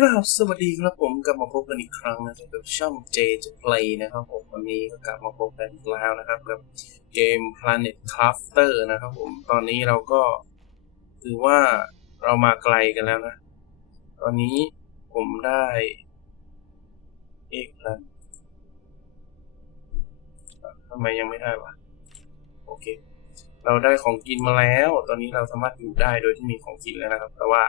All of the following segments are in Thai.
กราบสวัสดีครับผมกลับมาพบกันอีกครั้งนะครับกับช่อง J จะ Play นะครับผมวันนี้ก็กลับมาพบกันอีกแล้วนะครับกับเกม Planet Crafter นะครับผมตอนนี้เราก็ถือว่าเรามาไกลกันแล้วนะ ตอนนี้ผมได้เอกลันทำไมยังไม่ได้วะโอเค เราได้ของกินมาแล้ว ตอนนี้เราสามารถอยู่ได้โดยที่มีของกินแล้วนะครับ แต่ว่า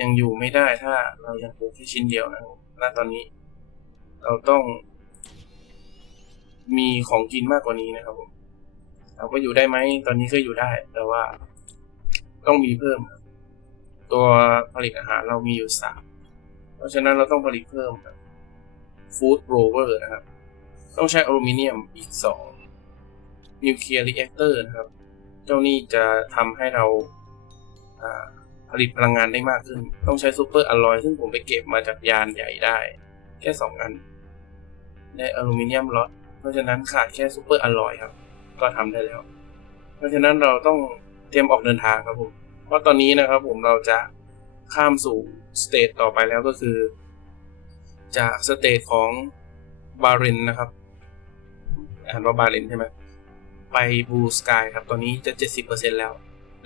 ยังอยู่ไม่ได้ถ้าเรายังปลูกแค่ชิ้นเดียวนะณตอนนี้ เราต้อง มีของกินมากกว่านี้นะครับผมเราก็อยู่ได้ไหมตอนนี้ก็อยู่ได้ แต่ว่าต้องมีเพิ่ม ตัวผลิตอาหารเรามีอยู่สามเพราะฉะนั้นเราต้องผลิตเพิ่มครับฟู้ดโรเวอร์นะครับ ต้องใช้อลูมิเนียมอีกสองนิวเคลียร์รีแอคเตอร์นะครับ เจ้านี่จะทำให้เรา ผลิตพลังงานได้มากขึ้น ต้องใช้ซูเปอร์อลลอยซึ่งผมไปเก็บมาจากยานใหญ่ได้ แค่สองอัน ได้อลูมิเนียมล็อตเพราะฉะนั้นขาดแค่ซูเปอร์อลลอยครับ ก็ทำได้แล้ว เพราะฉะนั้นเราต้องเตรียมออกเดินทางครับผม เพราะตอนนี้นะครับผมเราจะข้ามสู่สเตจต่อไปแล้วก็คือ จากสเตจของบารินนะครับอ่านว่าบารินใช่ไหมไปบูสกายครับ ตอนนี้จะ 70%แล้ว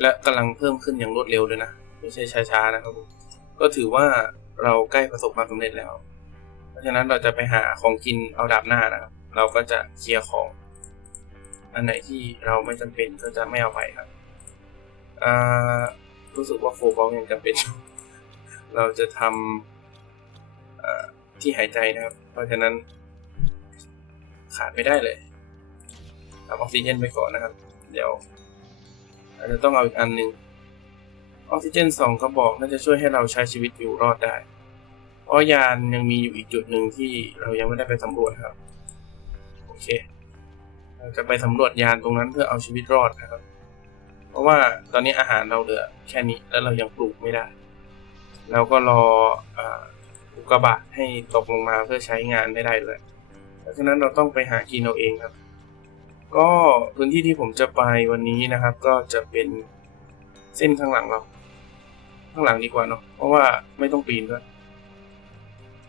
และกำลังเพิ่มขึ้นอย่างรวดเร็วเลยนะ ไม่ใช่ช้าๆนะครับผมก็ถือว่าเราใกล้ประสบความสำเร็จแล้ว เพราะฉะนั้นเราจะไปหาของกินเอาดาบหน้านะครับ เราก็จะเคลียร์ของ อันไหนที่เราไม่จำเป็นก็จะไม่เอาไปครับอ่ารู้สึกว่าโฟกัสยังจำเป็น เราจะทำอ่าที่หายใจนะครับ เพราะฉะนั้น ขาดไม่ได้เลยทำออกซิเจนไปก่อนนะครับ เดี๋ยวอาจจะต้องเอาอีกอันหนึ่ง ออกซิเจนสองกระบอกน่าจะช่วยให้เราใช้ชีวิตอยู่รอดได้ เพราะยานยังมีอยู่อีกจุดหนึ่งที่เรายังไม่ได้ไปสำรวจครับ โอเคเราจะไปสำรวจยานตรงนั้นเพื่อเอาชีวิตรอดนะครับ เพราะว่าตอนนี้อาหารเราเหลือแค่นี้แล้วเรายังปลูกไม่ได้ เราก็รออาอุกกาบาตให้ตกลงมาเพื่อใช้งานไม่ได้เลยเพราะฉะนั้นเราต้องไปหากินเอาเองครับ ก็พื้นที่ที่ผมจะไปวันนี้นะครับ ก็จะเป็นเส้นข้างหลังเรา ข้างหลังดีกว่าเนาะเพราะว่าไม่ต้องปีนด้วย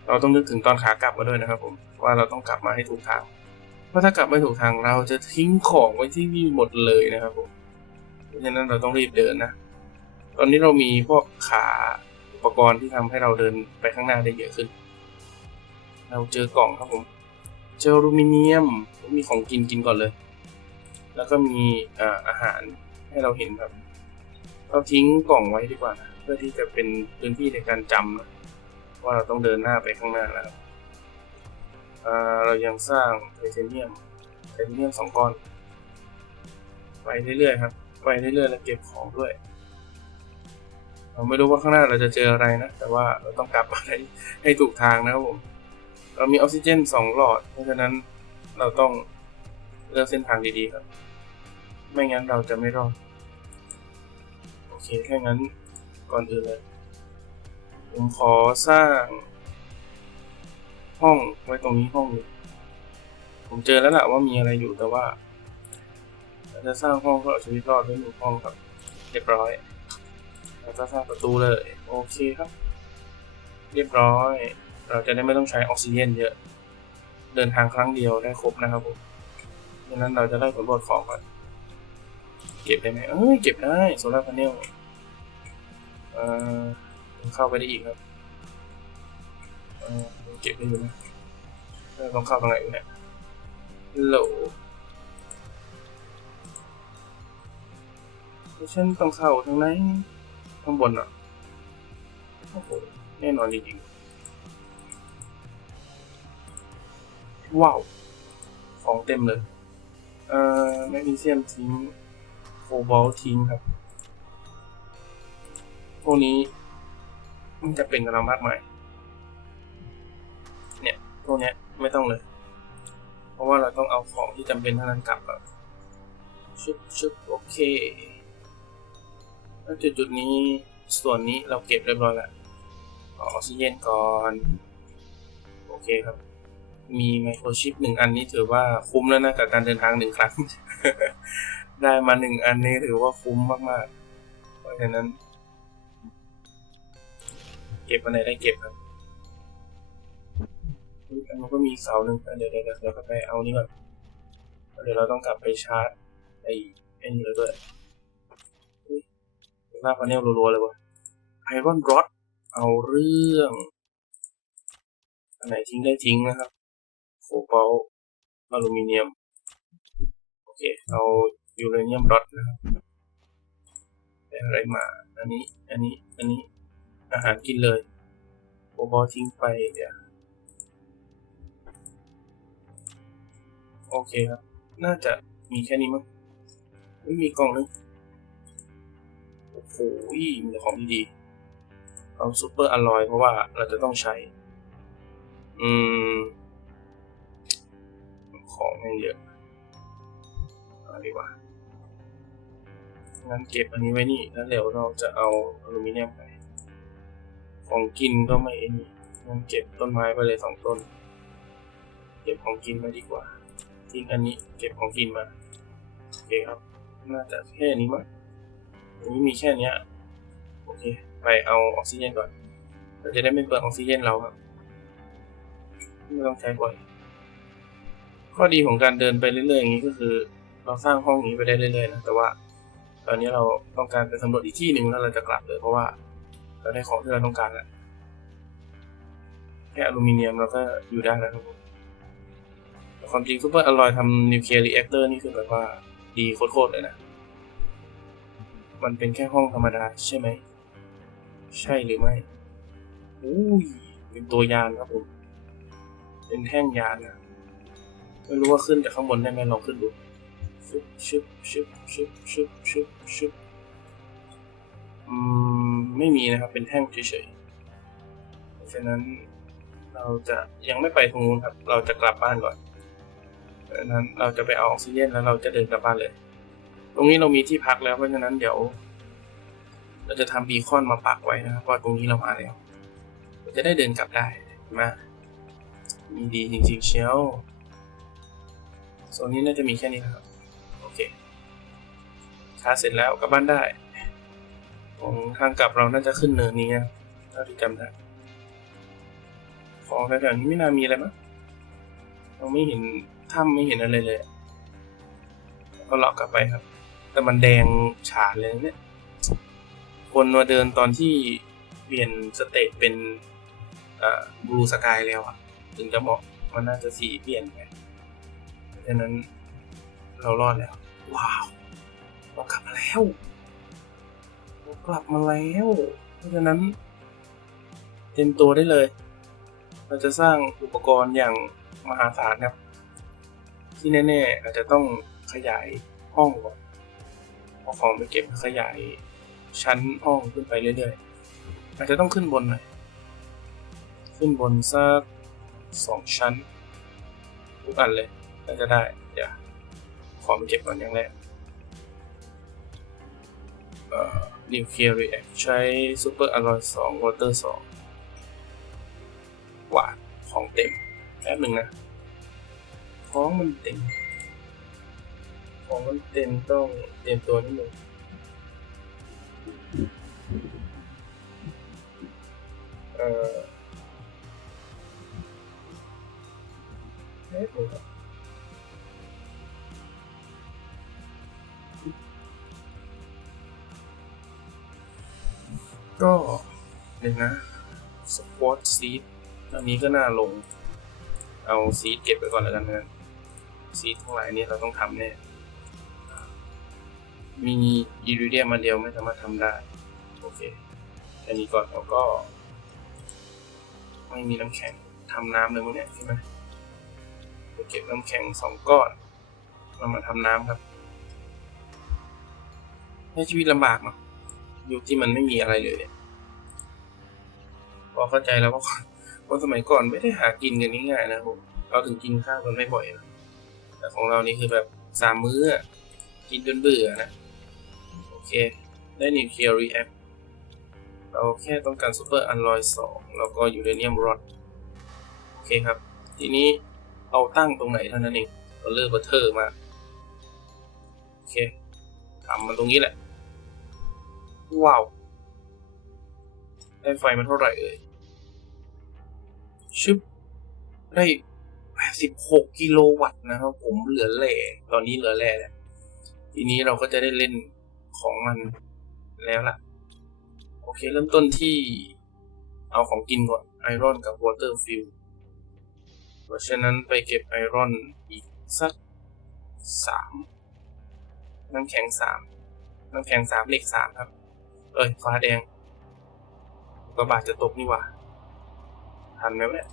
เราต้องนึกถึงตอนขากลับมาด้วยนะครับ ผมว่าเราต้องกลับมาให้ถูกทางเพราะถ้ากลับไม่ถูกทางเราจะทิ้งของไว้ที่นี่หมดเลยนะครับผมเพราะฉะนั้นเราต้องรีบเดินนะตอนนี้เรามีพวกขาอุปกรณ์ที่ทำให้เราเดินไปข้างหน้าได้เยอะขึ้น เราเจอกล่องครับผมเจออลูมิเนียมมีของกินกินก่อนเลย แล้วก็มีอาหารให้เราเห็นแบบเราทิ้งกล่องไว้ดีกว่านะ พื่อที่จะเป็นพื้นที่ในการจำนะว่าเราต้องเดินหน้าไปข้างหน้าแล้วเรายังสร้างไทเทเนียมไทเทเนียมสองก้อน ไปเรื่อยๆครับ ไปเรื่อยๆแล้วเก็บของด้วย เราไม่รู้ว่าข้างหน้าเราจะเจออะไรนะ แต่ว่าเราต้องกลับมาให้ถูกทางนะครับผม เรามีออกซิเจนสองหลอด เพราะฉะนั้นเราต้องเลือกเส้นทางดีๆครับ ไม่งั้นเราจะไม่รอด โอเคแค่งั้น ก่อนอื่นเลย ผมขอสร้าง ห้องไว้ตรงนี้ห้องหนึงผมเจอแล้วแหละว่ามีอะไรอยู่แต่ว่าเราจะสร้างห้องเพื่อเอาชีวิตรอดไว้หนึ่งห้องครับเรียบร้อยเราจะสร้างประตูเลยโอเคครับ เรียบร้อย เราจะได้ไม่ต้องใช้ออกซิเจนเยอะ เดินทางครั้งเดียวได้ครบนะครับผมดังนั้นเราจะได้ผลรวจของก่อนเก็บได้ไหมเอ้ยเก็บได้โซลาร์พาเนล เออเข้าไปได้อีกครับเออเก็บได้อยู่นะต้องเข้าตรงไหนอยู่เนี่ยโหลฉันต้องเข้าทางไหนข้างบนอะโอ้โหแน่นอนจริงๆว้าว ของเต็มเลย เอ่อแมกนีเซียมทิ้ง โคบอลทิ้งครับ พวกนี้มันจะเป็นกับเรามากมายเนี่ยพวกเนี้ยไม่ต้องเลย เพราะว่าเราต้องเอาของที่จำเป็นเท่านั้นกลับอะชุบชุบโอเคแล้วจุดจุดนี้ส่วนนี้เราเก็บเรียบร้อยแล้วเอออกซิเจนก่อน โอเคครับ มีไมโครชิปหนึ่งอันนี้ถือว่าคุ้มแล้วนะกับการเดินทางหนึ่งครั้ง ได้มาหนึ่งอันนี้ถือว่าคุ้มมากๆ เพราะฉะนั้น เก็บอันไหนได้เก็บครับอุ๊ยอันนู้นก็มีเสาหนึ่งอะเดี๋ยวเดี๋ยวเดี๋ยวเราก็ไปเอานี่ก่อนเดี๋ยวเราต้องกลับไปชาร์จไอ้ไอ้นี่เลยด้วยอุ๊ยลากพาเนลรัวๆเลยวะไอรอนรอดเอาเรื่องอันไหนทิ้งได้ทิ้งนะครับโคบอลอลูมิเนียม โอเค เอายูเรเนียมรอดนะครับได้อะไรมา อันนี้ อันนี้ อันนี้ อาหารกินเลยโคบอทิ้งไปเดี๋ยวโอเคครับ น่าจะมีแค่นี้มั้งไม่มีกล่องนึงโอ้โหมีแต่ของดีๆเอาซูเปอร์อลอยเพราะว่าเราจะต้องใช้ อืม ของไม่เยอะเอาดีกว่างั้นเก็บอันนี้ไว้นี่ แล้วเดี๋ยวเราจะเอาอลูมิเนียมไป ของกินก็ไม่มีงั้นเก็บต้นไม้ไปเลยสองต้น เก็บของกินมาดีกว่าทิ้งอันนี้เก็บของกินมาโอเคครับ น่าจะแค่นี้มั้งอันนี้มีแค่เนี้ยโอเค ไปเอาออกซิเจนก่อนเราจะได้ไม่เปลืองออกซิเจนเราครับไม่ต้องใช้บ่อยข้อดีของการเดินไปเรื่อยๆอย่างนี้ก็คือ เราสร้างห้องนี้ไปได้เรื่อยๆนะแต่ว่า ตอนนี้เราต้องการไปสำรวจอีกที่หนึ่งแล้วเราจะกลับเลยเพราะว่า เราได้ของที่เราต้องการแล้วแค่อลูมิเนียมเราก็อยู่ได้แล้วครับผมแต่ความจริงซูเปอร์อลอยทำนิวเคลียร์รีแอคเตอร์นี่คือแบบว่าดีโคตรๆเลยนะ มันเป็นแค่ห้องธรรมดาใช่ไหม ใช่หรือไม่อุ้ยเป็นตัวยานครับผม เป็นแท่งยานนะไม่รู้ว่าขึ้นจากข้างบนได้ไหมลองขึ้นดูชึบชึบชึบชึบชึบชึบชึบ ไม่มีนะครับ เป็นแท่งเฉยๆเพราะฉะนั้นเราจะยังไม่ไปตรงนู้นครับ เราจะกลับบ้านก่อนเพราะฉะนั้นเราจะไปเอาออกซิเจนแล้วเราจะเดินกลับบ้านเลย ตรงนี้เรามีที่พักแล้วเพราะฉะนั้นเดี๋ยว เราจะทำบีคอนมาปักไว้นะครับว่าตรงนี้เรามาแล้วเราจะได้เดินกลับได้มามีดีจริงๆเชียวโซนนี้น่าจะมีแค่นี้นะครับ โอเคชาเสร็จแล้วกลับบ้านได้ ของทางกลับเราน่าจะขึ้นเนินนี้นะเท่าที่จำได้ของแถวๆนี้ไม่น่ามีอะไรมั้งเราไม่เห็นถ้ำไม่เห็นอะไรเลยก็เลาะกลับไปครับ แต่มันแดงฉานเลยนะเนี่ย คนมาเดินตอนที่เปลี่ยนสเตจเป็นบลูสกายแล้วอะถึงจะเหมาะมันน่าจะสีเปลี่ยนไปดังนั้นเรารอดแล้ว ว้าวเรากลับมาแล้ว กลับมาแล้ว เพราะฉะนั้นเตรียมตัวได้เลย เราจะสร้างอุปกรณ์อย่างมหาศาลครับ ที่แน่ๆ อาจจะต้องขยายห้องก่อนเอาของไปเก็บขยายชั้นห้องขึ้นไปเรื่อยๆ อาจจะต้องขึ้นบนหน่อย ขึ้นบนสักสองชั้นทุกอันเลยน่าจะได้ เดี๋ยวขอไปเก็บก่อนอย่างแรก นิวเคลียร์รีแอคใช้ซูเปอร์อลลอยสองวอเตอร์สองหวานของเต็มแป๊บหนึ่งนะของมันเต็ม ของมันเต็มต้องเตรียมตัวนิดนึงเอ่อเอ๊ะเดี๋ย ก็เลยนะสปอตซีดอันนี้ก็น่าลง เอาซีดเก็บไปก่อนแล้วกันนะซีดทั้งหลายนี้เราต้องทำแน่มีอิริเดียมาเดียวไม่สามารถทำได้ โอเค อันนี้ก่อนเราก็ ไม่มีน้ำแข็งทำน้ำเลยมั้งเนี่ยใช่ไหมไปเก็บน้ำแข็งสองก้อนเรามาทำน้ำครับ ให้ชีวิตลำบากเนาะ ยุคที่มันไม่มีอะไรเลยเนี่ยพอเข้าใจแล้วว่าคนสมัยก่อนไม่ได้หากินกันง่ายๆนะผมเราถึงกินข้าวกันไม่บ่อยนะแต่ของเรานี่คือแบบสามมื้อกินจนเบื่อนะโอเคได้นิวเคลียร์รีแอคเราแค่ต้องการซูเปอร์อันลอยสองแล้วก็ยูเรเนียมรอดโอเคครับ ทีนี้เอาตั้งตรงไหนเท่านั้นเองเราเลือกเบอร์เทอร์มาโอเคทำมันตรงนี้แหละ ว้าวได้ไฟมันเท่าไหร่เอ่ยชึบได้ 86 กิโลวัตต์นะครับ ผมเหลือแหล่ตอนนี้เหลือแหล่แล้วทีนี้เราก็จะได้เล่นของมันแล้วล่ะ โอเค เริ่มต้นที่เอาของกินก่อนไอรอนกับวอเตอร์ฟิลเพราะฉะนั้นไปเก็บไอรอนอีกสักสามน้ำแข็งสามน้ำแข็งสามเหล็กสามครับ เอ้ยฟ้าแดงกระบาดจะตกนี่หว่าทันไหมเนี่ย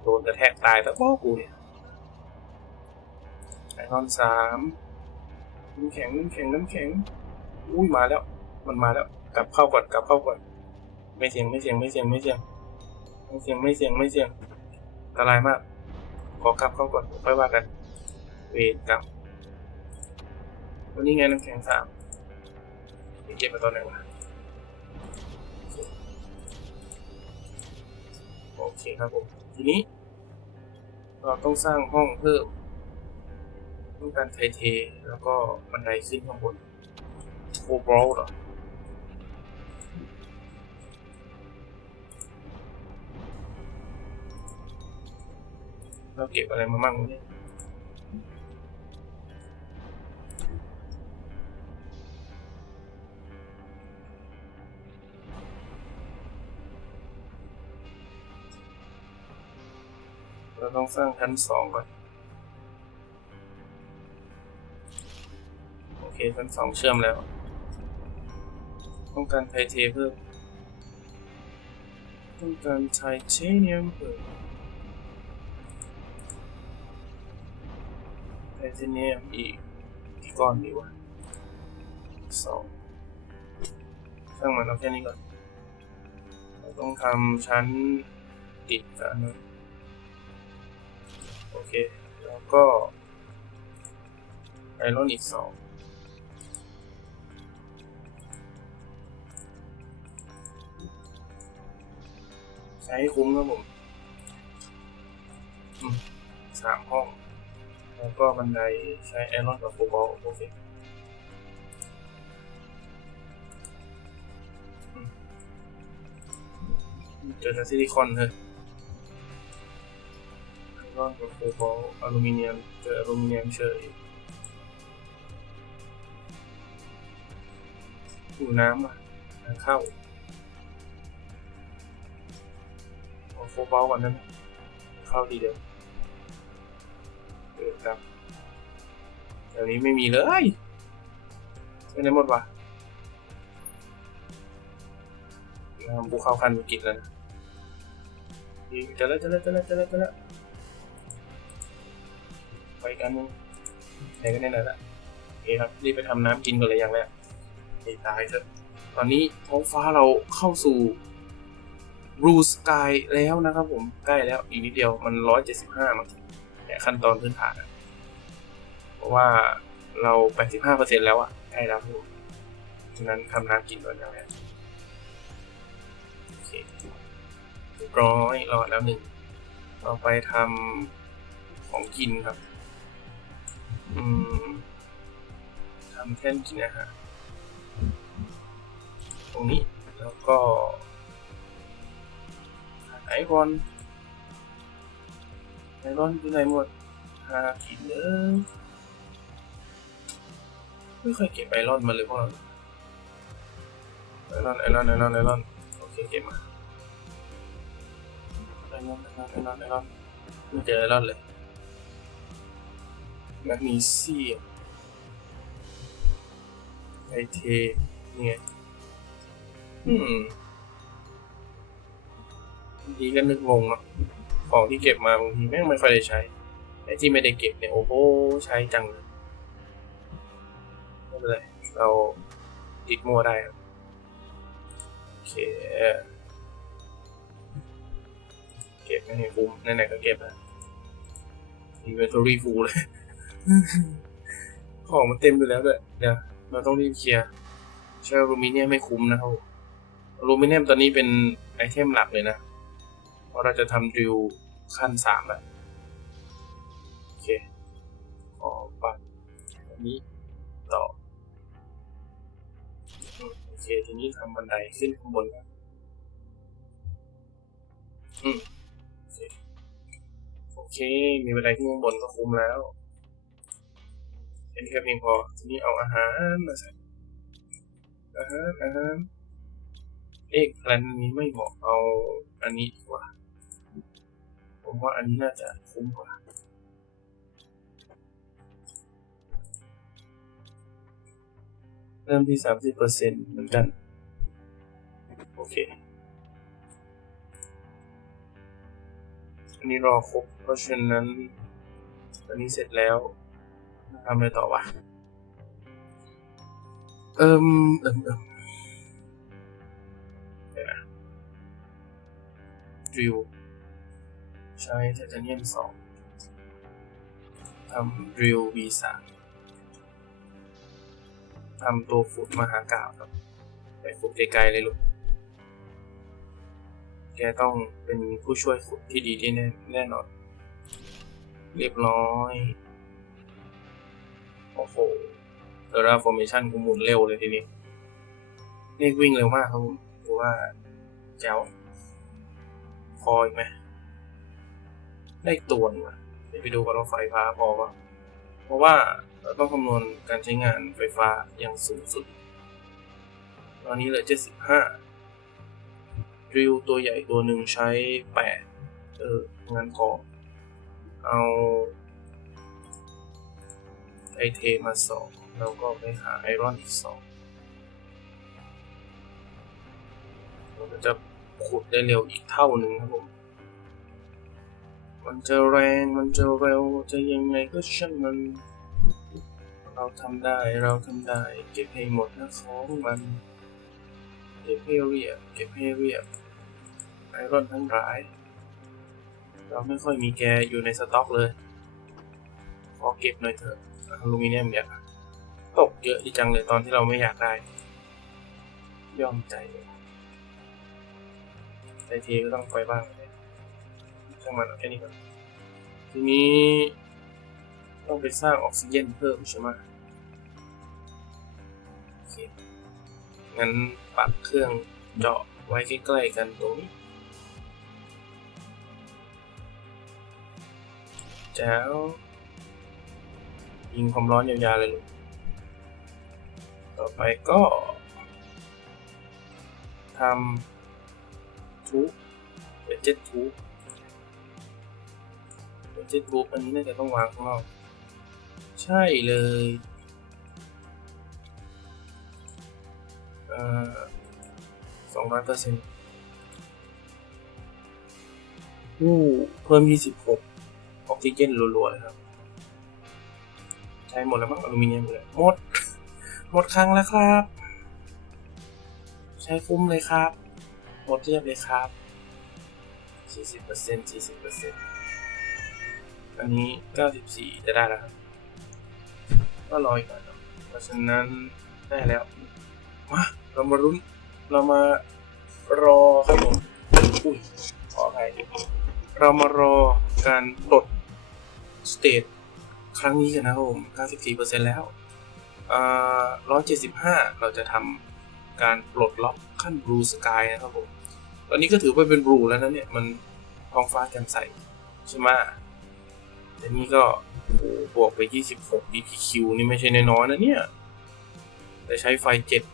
โดนกระแทกตายแต่พ่อกูเนี่ยไอรอนสามน้ำแข็งน้ำแข็งน้ำแข็ง อุ้ยมาแล้ว มันมาแล้ว กลับเข้าก่อนกลับเข้าก่อน ไม่เสียงไม่เสียงไม่เสียงไม่เสียงไม่เสียงไม่เสียงไม่เสียงอันตรายมาก ขอกลับเข้าก่อนค่อยว่ากัน เวทกลับวันนี้ไงน้ำแข็งสาม เก็บมาตอนไหนวะโอเคครับผม ทีนี้ เราต้องสร้างห้องเพิ่มต้องการไทเท แล้วก็บันไดขึ้นข้างบนโคบอลเหรอเราเก็บอะไรมามั่งเนี่ย ต้องสร้างชั้นสองก่อน โอเค ชั้นสองเชื่อมแล้ว ต้องการไทเทเพิ่ม ต้องการไทเทเนียมเพิ่มไทเทเนียมอีกกี่ก้อนดีวะสองช่างมันเอาแค่นี้ก่อน เราต้องทำชั้นติดกันนนโอ เค แล้วก็ไอรอนอีกสองใช้คุ้มครับผมอืมสามห้อง แล้วก็บันไดใช้ไอรอนกับโคบอลโอเคเจอซิลิคอนเถอะไอรอนกับโคบอลย มเจออลูมิเนียมเฉยอูน้ำอะน้ำเข้าเอาโคบอลก่อนได้ไหมเข้าดีเดียวเออครับเดี๋ยวนี้ไม่มีเลยไม่ได้หมดวะทำภูเข้าคันวิกฤตแล้วนะจะแล้วจะแล้วจะแล้วจะแล้วเจะแล้ว ไปกันนึงไหนกันแน่นละโอเคครับรีบไปทำน้ำกินก่อนเลยอย่างแรกไอ้ตายเถอะตอนนี้ท้องฟ้าเราเข้าสู่รูสกายแล้วนะครับผมใกล้แล้วอีกนิดเดียวมันร้อยเจ็ดสิบห้ามั้งแต่ขั้นตอนพื้นฐานอะเพราะว่าเรา85%แล้วอะใกล้แล้วครับฉะนั้นทำน้ำกินก่อนอย่างแรกโอเคร้อยรอดแล้วหนึ่งเราไปทำของกินครับ อืมทำแท่นกินอาหารตรงนี้ แล้วก็ไอคอนไอรอนอยู่ไหนหมดหากินเลยไม่เคยเก็บไอรอนมาเลยพวกเราไอรอนไอรอนไอรอนไอรอนโอเคเก็บมาไอรอนไอรอนไอรอนไอรอนไม่เจอไอรอนเลย แมกนีเซียมไอเทนี่ไงอืมบางทีก็นึกงงเนาะของที่เก็บมาบางทีแม่งไม่ค่อยได้ใช้ไอ้ที่ไม่ได้เก็บเนี่ยโอ้โหใช้จังเลยไม่เป็นไรเราติดมั่วได้ครับโอเคเก็บไม่ให้คุ้มไหนๆก็เก็บนะ inventory full เลย ของมันเต็มไปแล้วด้วยเดี๋ยวเราต้องรีบเคลียร์ใช้อลูมิเนียมไม่คุ้มนะครับอลูมิเนียมตอนนี้เป็นไอเทมหลักเลยนะ เพราะเราจะทำดิวขั้นสามแล้วโอเคขอปัดอันนี้ต่อ โอเค ทีนี้ทำบันไดขึ้นข้างบนนโอเคอืมโอเค มีบันไดขึ้นข้างบนก็คุ้มแล้ว แค่นี้แค่เพียงพอ ทีนี้เอาอาหารมาใส่อาหารอาหารเอกแพลนนี้ไม่เหมาะเอาอันนี้ดีกว่า ผมว่าอันนี้น่าจะคุ้มกว่าเริ่มที่สามสิบเปอร์เซ็นต์เหมือนกัน โอเค อันนี้รอครบ เพราะฉะนั้น อันนี้เสร็จแล้ว ทำอะไรต่อวะ เอิมเอิมเอิมเดี๋ยวนะดิว ใช้ไทเทเนียมสองทำดิว V สามทำตัวขุดมหากาบครับ ไปขุดไกลๆเลยลูก แกต้องเป็นผู้ช่วยขุดที่ดีที่แน่แน่นอน เรียบร้อย โอ้โหเทอร์ฟอร์เมชันกูหมุนเร็วเลยทีนี้เรียกวิ่งเร็วมากครับผมถือว่าแจ๋วพออีกไหมได้ตัวนึงเดี๋ยวไปดูกันว่าไฟฟ้าพอป่ะเพราะว่าเราต้องคำนวณการใช้งานไฟฟ้าอย่างสูงสุด ตอนนี้เหลือ 75ดริลตัวใหญ่ตัวหนึ่งใช้ 8 เอองั้นก็เอา ไอเทมาสองแล้วก็ไปหาไอรอนอีกสองเราจะขุดได้เร็วอีกเท่าหนึ่งครับผม มันจะแรง มันจะเร็ว จะยังไงก็ช่างมัน เราทำได้ เราทำได้ เก็บให้หมดนะของมัน เก็บให้เรียบ เก็บให้เรียบ ไอรอนทั้งหลาย เราไม่ค่อยมีแกอยู่ในสต็อกเลย ขอเก็บหน่อยเถอะ อลูมิเนียมเนี่ยตกเยอะอีจังเลยตอนที่เราไม่อยากได้ยอมใจเลยใจทีก็ต้องไปบ้างช่างมันเอาแค่นี้ก่อนทีนี้ต้องไปสร้างออกซิเจนเพิ่มใช่ไหมโอเคงั้นปักเครื่องเจาะไว้ใกล้ๆกันตรงนี้แจ๋ว ยิงความร้อนยาวๆเลย ต่อไปก็ทำทุกเป็นเจ็ตทุกเป็นเจ็ตทุกอันนี้น่าจะต้องวางข้างนอก ใช่เลยสองร้อยเปอร์เซ็นต์อู้เพิ่มยี่สิบหกออกซิเจนรัวๆเลยครับ ช้หมดแล้วมั้งอลูมิเนียมเลยหมด หมดครั้งแล้วครับ ใช้คุ้มเลยครับ หมดเรียบเลยครับสี่สิบเปอร์เซ็นต์สี่สิบเปอร์เซ็นต์อันนี้เก้าสิบสี่จะได้แล้วครับ ก็รออีกหน่อยเนอะเพราะฉะนั้นได้แล้ว มา เรามารุ้น เรามารอครับผม อุ้ย ขออภัยเรามารอการปลดสเตท ครั้งนี้กันนะครับผม 94%แล้วอ่า175 เราจะทำการปลดล็อกขั้นบลูสกายนะครับผม ตอนนี้ก็ถือว่าเป็นบลูแล้วนะเนี่ย มันท้องฟ้าแจ่มใสใช่ไหมแต่นี่ก็บวกไป 26 DPQ นี่ไม่ใช่น้อยๆนะเนี่ย แต่ใช้ไฟ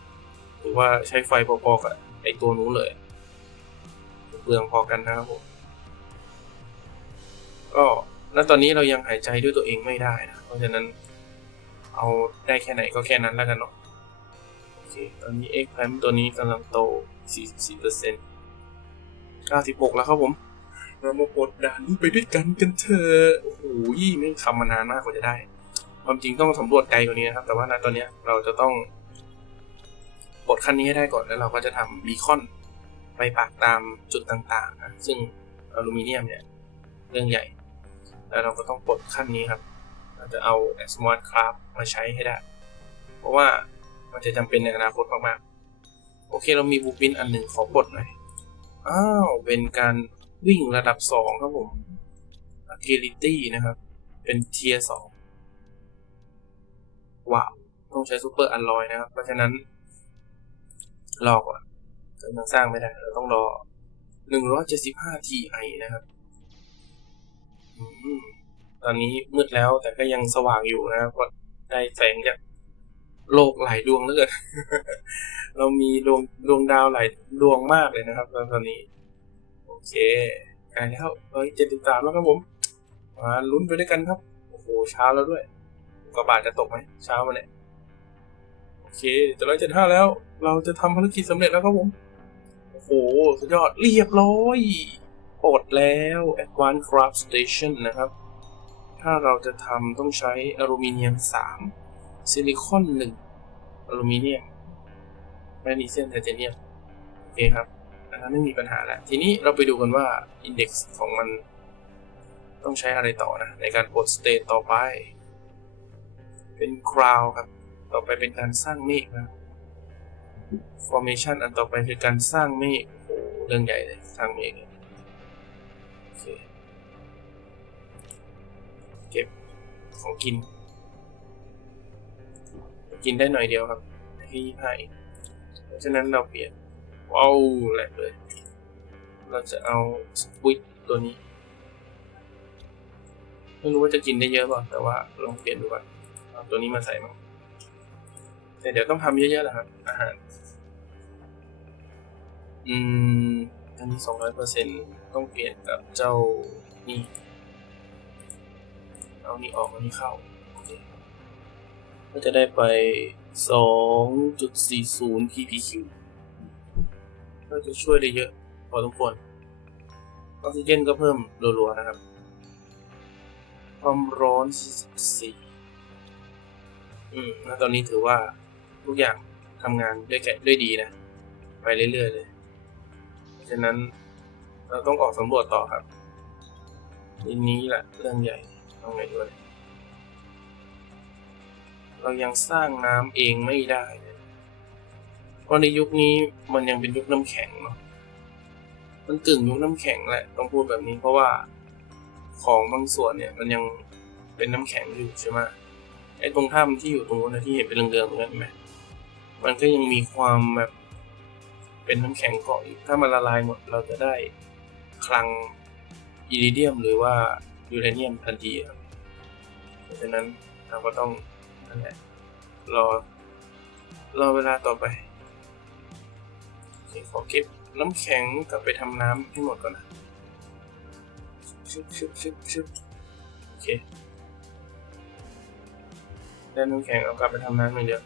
7 หรือว่าใช้ไฟพอๆกับไอตัวนู้นเลย เปลืองพอกันนะครับผม ก็ แล้วตอนนี้เรายังหายใจด้วยตัวเองไม่ได้นะ เพราะฉะนั้นเอาได้แค่ไหนก็แค่นั้นแล้วกันเนาะโอเค ตอนนี้ X p r i m ตัวนี้กำลังโต 44% 96 แล้วครับผม เรามากดดันไปด้วยกันกันเถอะโอ้โหยี่ไม่งทำมานานมากกว่าจะได้ ความจริงต้องสำรวจไกลกว่านี้นะครับ แต่ว่าณตอนนี้เราจะต้องกดขั้นนี้ให้ได้ก่อนแล้วเราก็จะทำบีคอนไปปักตามจุดต่างๆนะซึ่งอลูมิเนียมเนี่ยเรื่องใหญ่ แล้วเราก็ต้องปลดขั้นนี้ครับ เราจะเอา Smart Craft มาใช้ให้ได้ เพราะว่ามันจะจำเป็นในอนาคตมากๆ โอเคเรามีบูปินอันหนึ่งขอปลดหน่อย อ้าว เป็นการวิ่งระดับสองครับผม Agility นะครับ เป็นเทียสองว้าว ต้องใช้ซูเปอร์อัลลอยนะครับ เพราะฉะนั้นรอก่อนยังสร้างไม่ได้ เราต้องรอหนึ่งร้อยเจ็ดสิบห้า Ti นะครับ ตอนนี้มืดแล้วแต่ก็ยังสว่างอยู่นะครับก็ได้แสงจากโลกหลายดวงเหลือเกินเรามีดวงดวงดาวหลายดวงมากเลยนะครับ ตอนนี้ โอเคใกล้แล้วเฮ้ยเจ็ดสิบสามแล้วครับผม มาลุ้นไปด้วยกันครับ โอ้โหเช้าแล้วด้วยกระบาดจะตกไหมเช้ามาเนี่ยโอเคจะร้อยเจ็ดห้าแล้ว เราจะทำภารกิจสำเร็จแล้วครับผม โอ้โห สุดยอดเรียบร้อย ปลดแล้ว Advanced Craft Station นะครับ ถ้าเราจะทำต้องใช้อลูมิเนียม 3 ซิลิคอน1อลูมิเนียมแมกนีเซียมไทเทเนียม โอเคครับอันนั้นไม่มีปัญหาแล้ว ทีนี้เราไปดูกันว่า Index ของมันต้องใช้อะไรต่อนะ ในการกด State ต่อไป เป็น Cloud ครับ ต่อไปเป็นการสร้างเมฆนะ formation อันต่อไปคือการสร้างเมฆเรื่องใหญ่เลยสร้างเมฆ เค เก็บของกิน กินได้หน่อยเดียวครับที่ให้เพราะฉะนั้นเราเปลี่ยนว้าวแหลกเลย เราจะเอาสควิตตัวนี้ไม่รู้ว่าจะกินได้เยอะเปล่าแต่ว่าลองเปลี่ยนดูก่อนเอาตัวนี้มาใส่มั้งแต่เดี๋ยวต้องทำเยอะๆแหละครับอาหาร อืม อันนี้สองร้อยเปอร์เซ็นต้องเปลี่ยนกับเจ้านี่เอานี่ออกเอานี่เข้าก็จะได้ไปสองจุดสี่ศูนย์ ppq ก็จะช่วยได้เยอะพอทุกคนออกซิเจนก็เพิ่มรัวๆนะครับ ความร้อน44อืมแล้วตอนนี้ถือว่าทุกอย่างทำงานด้วยกด้วยดีนะ ไปเรื่อยๆเลย ฉะนั้น เราต้องออกสำรวจต่อครับทีนี้แหละเรื่องใหญ่ต้องไงด้วยเรายังสร้างน้ำเองไม่ได้ เพราะในยุคนี้มันยังเป็นยุคน้ำแข็งเนาะ มันกึ่งยุคน้ำแข็งแหละต้องพูดแบบนี้เพราะว่าของบางส่วนเนี่ยมันยังเป็นน้ำแข็งอยู่ใช่ไหมไอ้ตรงถ้ำที่อยู่ตรงนู้นนะที่เห็นเป็นเรืองๆตรงนั้นเห็นไหมมันก็ยังมีความแบบ เป็นน้ำแข็งเกาะอยู่ถ้ามันละลายหมดเราจะได้คลังอิริเดียมหรือว่ายูเรเนียมทันทีครับเพราะฉะนั้นเราก็ต้องนั่นแหละรอรอเวลาต่อไปโอเคขอเก็บน้ำแข็งกลับไปทำน้ำให้หมดก่อนนะชึบชึบชึบชึบโอเคได้น้ำแข็งเอากลับไปทำน้ำอย่างเดียว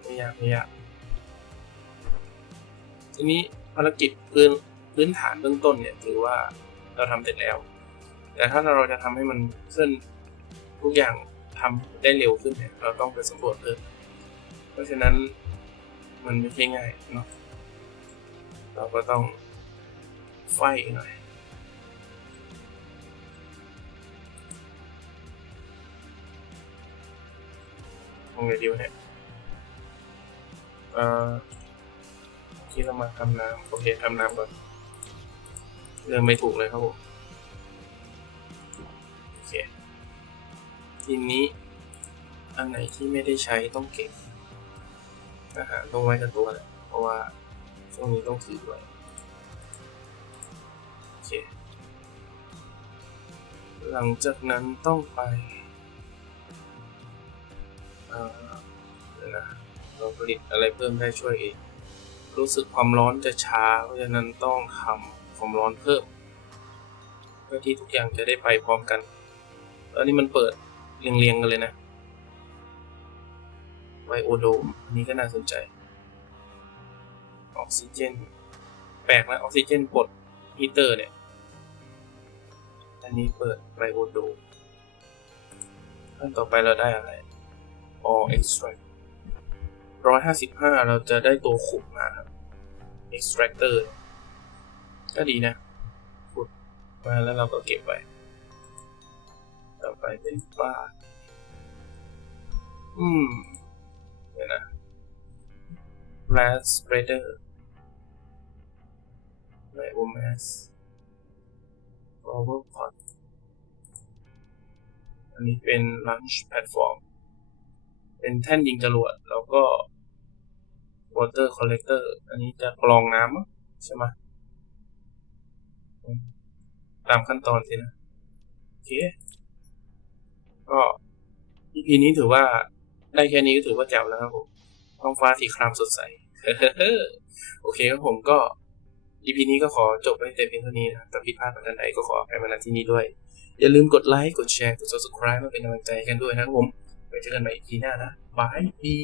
ไม่ยากไม่ยาก ทีนี้ภารกิจพื้นพื้นฐานเบื้องต้นเนี่ยถือว่าเราทำเสร็จแล้ว แต่ถ้าเราจะทำให้มันเคลื่อนทุกอย่างทำได้เร็วขึ้นเนี่ยเราต้องไปสำรวจเพิ่มเพราะฉะนั้นมันไม่ใช่ง่ายเนาะเราก็ต้องไฟหน่อยทำไงดีวะเนี่ยเอ่อ ที่เรามาทำน้ำโอเคทำน้ำก่อนเริ่มไม่ถูกเลยครับผมโอเคทีนี้ อันไหนที่ไม่ได้ใช้ต้องเก็บอาหารต้องไว้กับตัวแหละเพราะว่าช่วงนี้ต้องถือไว้โอเคหลังจากนั้นต้องไปเอ่อเดี๋ยวนะเราผลิตอะไรเพิ่มได้ช่วยเอง รู้สึกความร้อนจะช้า เพราะฉะนั้นต้องทำความร้อนเพิ่ม เพื่อที่ทุกอย่างจะได้ไปพร้อมกัน ตอนนี้มันเปิดเรียงๆกันเลยนะไบโอโดมอันนี้ก็น่าสนใจ ออกซิเจน แปลกนะออกซิเจนปลดฮีเตอร์เนี่ย อันนี้เปิดไบโอโดมขั้นต่อไปเราได้อะไร all extract ร้อยห้าสิบห้าเราจะได้ตัวขุดมาครับ extractor ก็ดีนะขุดมาแล้วเราก็เก็บไว้ ต่อไปเป็นบ้าอืมเดี๋ยวนะ blast spreader biomass power pot อันนี้เป็น launch platform เป็นแท่นยิงจรวดแล้วก็ water collector อันนี้จะกรองน้ำใช่ไหมตามขั้นตอนสินะ โอเค ก็ EP นี้ถือว่าได้แค่นี้ก็ถือว่าแจ๋วแล้วครับผมท้องฟ้าสีครามสดใส โอเคครับผมก็ EP นี้ก็ขอจบไว้แต่เพียงเท่านี้นะครับถ้าผิดพลาดประการใดก็ขออภัยมาณที่นี้ด้วย อย่าลืมกดไลค์ กดแชร์ กด subscribe มาเป็นกำลังใจกันด้วยนะครับผม ไว้เจอกันใหม่ EP หน้านะบายบี